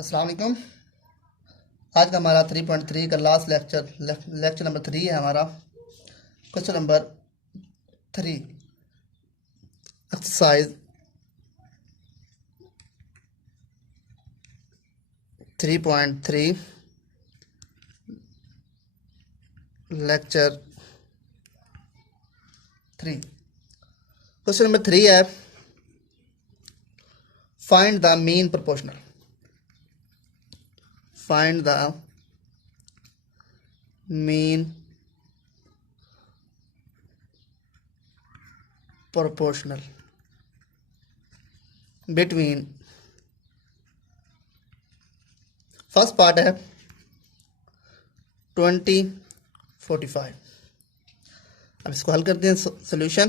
अस्सलाम वालेकुम। आज का हमारा 3.3 का लास्ट लेक्चर नंबर 3 है हमारा। Question number 3, exercise 3.3 lecture 3। Question number 3 है, find the mean proportional. Find the mean proportional between, first part है 20, 45। अब इसको हल करते हैं। Solution,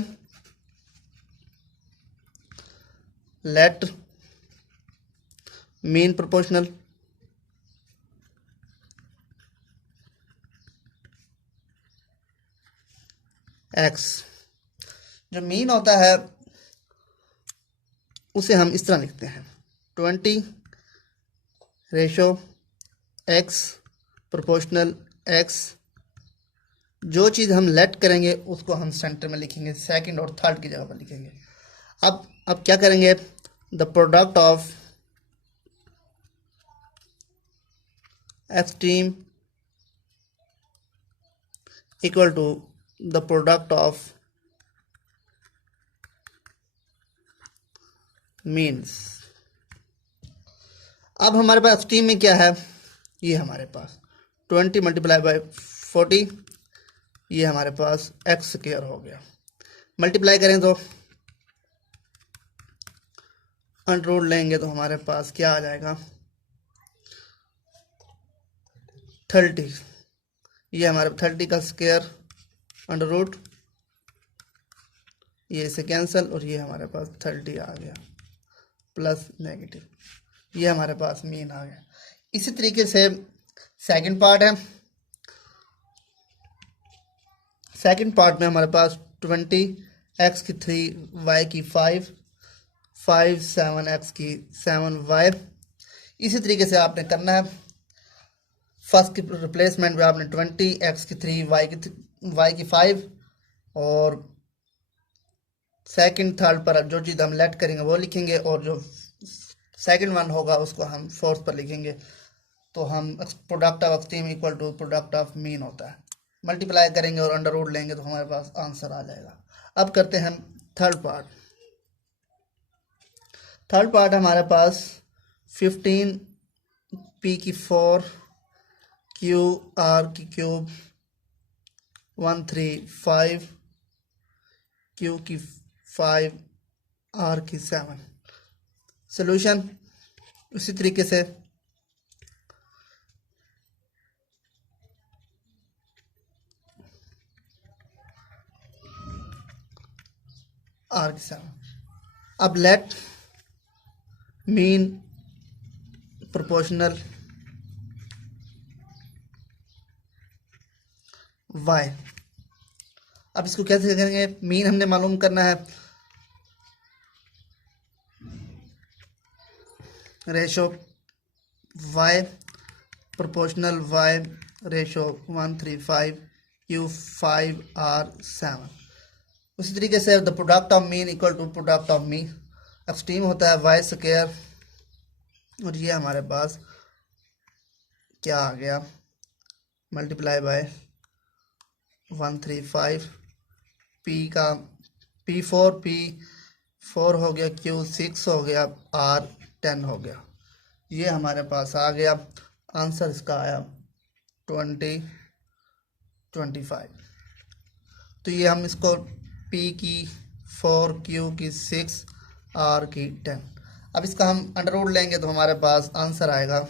let mean proportional x, जो मीन होता है उसे हम इस तरह लिखते हैं 20 रेशो एक्स प्रोपोर्शनल एक्स। जो चीज़ हम लेट करेंगे उसको हम सेंटर में लिखेंगे, सेकंड और थर्ड की जगह पर लिखेंगे। अब क्या करेंगे, the product of extreme equal to the product of means. अब हमारे पास एक्सट्रीम में क्या है, ये हमारे पास 20 मल्टीप्लाई बाई 40, ये हमारे पास एक्स स्क्वायर हो गया। मल्टीप्लाई करें तो अंडर रूट लेंगे तो हमारे पास क्या आ जाएगा 30। ये हमारे 30 का स्क्वायर अंडर रूट, ये इसे कैंसिल और ये हमारे पास 30 आ गया प्लस नेगेटिव, ये हमारे पास मीन आ गया। इसी तरीके से सेकंड पार्ट है। सेकंड पार्ट में हमारे पास 20 एक्स की 3 वाई की 5 7 एक्स की 7 वाई। इसी तरीके से आपने करना है। फर्स्ट की रिप्लेसमेंट में आपने 20 एक्स की 3 वाई की 5 और सेकंड थर्ड पर जो चीज़ हम लेट करेंगे वो लिखेंगे और जो सेकंड वन होगा उसको हम फोर्थ पर लिखेंगे। तो हम product of extreme equal to product of mean होता है। मल्टीप्लाई करेंगे और अंडर रूट लेंगे तो हमारे पास आंसर आ जाएगा। अब करते हैं थर्ड पार्ट। थर्ड पार्ट हमारे पास 15 पी की 4 क्यू आर की क्यूब 135 क्यू की 5 आर की 7। सोल्यूशन उसी तरीके से आर की 7। अब लेट मीन प्रोपोर्शनल वाई। अब इसको कैसे करेंगे, मीन हमने मालूम करना है, ratio y proportional y ratio 135 q 5 r 7। उसी तरीके से the product of mean equal to product of mean extreme होता है वाई स्क्वायर और ये हमारे पास क्या आ गया मल्टीप्लाई बाय 135 पी का पी4 हो गया, क्यू 6 हो गया, आर 10 हो गया। ये हमारे पास आ गया। आंसर इसका आया 20, 25। तो ये हम इसको पी की 4 क्यू की 6 आर की 10। अब इसका हम अंडर रूट लेंगे तो हमारे पास आंसर आएगा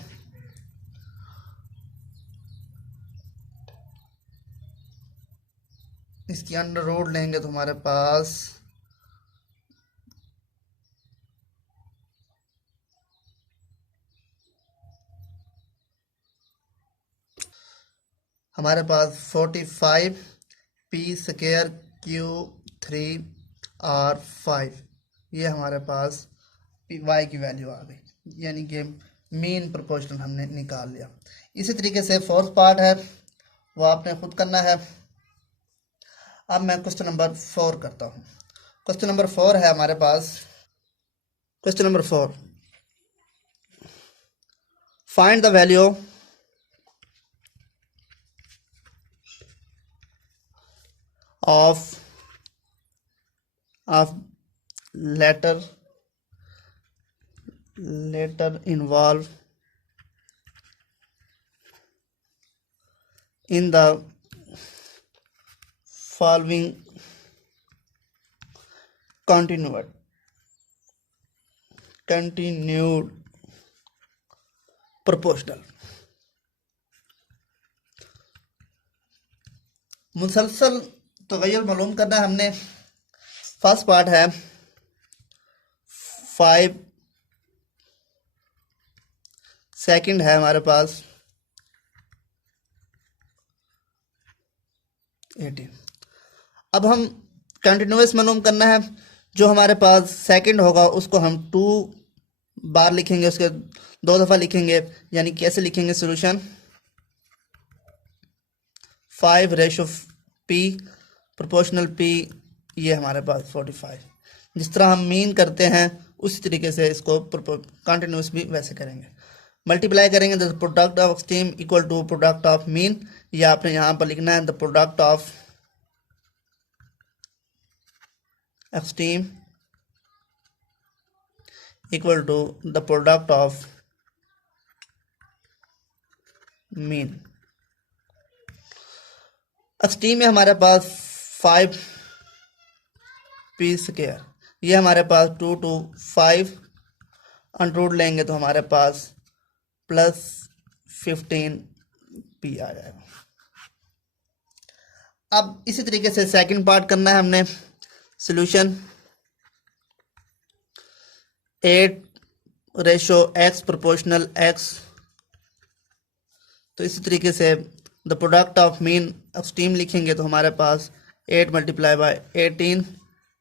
इसकी अंडर रूट लेंगे तो हमारे पास हमारे पास 45 पी स्क्वायर क्यू 3 आर 5, ये हमारे पास वाई की वैल्यू आ गई। यानी कि मीन प्रोपोर्शनल हमने निकाल लिया। इसी तरीके से फोर्थ पार्ट है वो आपने खुद करना है। अब मैं क्वेश्चन नंबर 4 करता हूँ। क्वेश्चन नंबर 4 है हमारे पास। Question number 4, find the value of letter involved in the following continued proportional। मुसलसल तगय्युर मालूम करना है हमने। फर्स्ट पार्ट है 5, सेकंड है हमारे पास 18। अब हम कंटिन्यूस मालूम करना है। जो हमारे पास सेकंड होगा उसको हम 2 बार लिखेंगे, उसके 2 दफ़ा लिखेंगे। यानी कैसे लिखेंगे सोल्यूशन 5/p प्रोपोर्शनल p, ये हमारे पास 45। जिस तरह हम मीन करते हैं उसी तरीके से इसको कंटिन्यूस भी वैसे करेंगे। मल्टीप्लाई करेंगे the product of extreme equal to product of mean. ये आपने यहाँ पर लिखना है the product of extreme equal to the product of mean. Extreme में हमारे पास 5p², ये हमारे पास 2 to 5 अंडर लेंगे तो हमारे पास +15p आ जाएगा। अब इसी तरीके से सेकंड पार्ट करना है हमने। Solution 8/x proportional x। तो इसी तरीके से the product of mean extreme लिखेंगे तो हमारे पास 8 × 18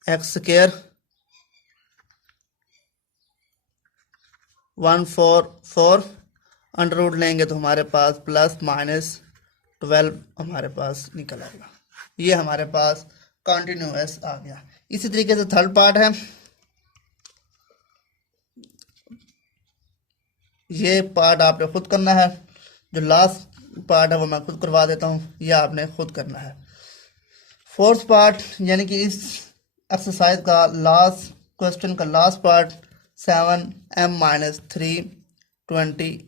x² 144 अंडर लेंगे तो हमारे पास +-12 हमारे पास निकल आएगा। ये हमारे पास कॉन्टिन्यूअस आ गया। इसी तरीके से थर्ड पार्ट है। ये पार्ट आपने खुद करना है। जो लास्ट पार्ट है वो मैं खुद करवा देता हूँ, यह आपने खुद करना है। फोर्थ पार्ट यानी कि इस एक्सरसाइज का लास्ट क्वेश्चन का लास्ट पार्ट 7m-3 28।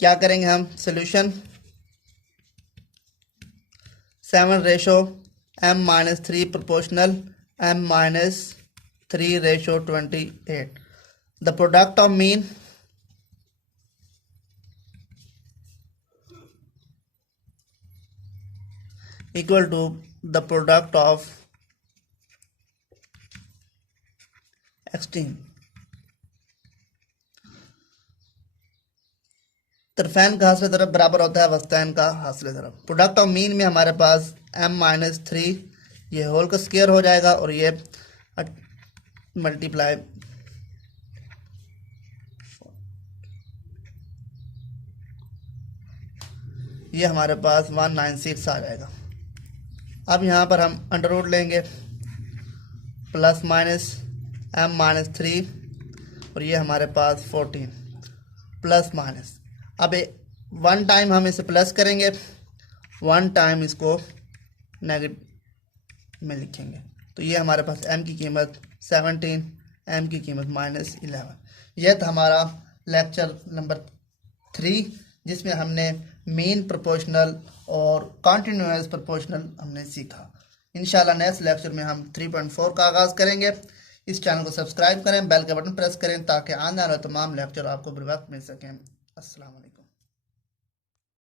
क्या करेंगे हम solution 7/m-3 proportional m-3/28। The product of mean equal to the product of extreme। तरफैन का हासिल तरफ बराबर होता है वस्ताइन का हासिल तरफ। प्रोडक्ट ऑफ मीन में हमारे पास m-3 ये होल का स्क्वायर हो जाएगा और ये मल्टीप्लाई ये हमारे पास 196 आ जाएगा। अब यहाँ पर हम अंडर रूट लेंगे +-m-3 और ये हमारे पास 14 +-। अब 1 टाइम हम इसे प्लस करेंगे, 1 टाइम इसको नेगेटिव में लिखेंगे तो ये हमारे पास m की कीमत 17, m की कीमत -11। यह था हमारा लेक्चर नंबर 3 जिसमें हमने मीन प्रोपोर्शनल और कॉन्टिन्यूअस प्रोपोर्शनल हमने सीखा। इंशाल्लाह नेक्स्ट लेक्चर में हम 3.4 का आगाज़ करेंगे। इस चैनल को सब्सक्राइब करें, बेल का बटन प्रेस करें ताकि आने वाला तमाम लेक्चर आपको बर वक्त मिल सकें। अस्सलाम वालेकुम।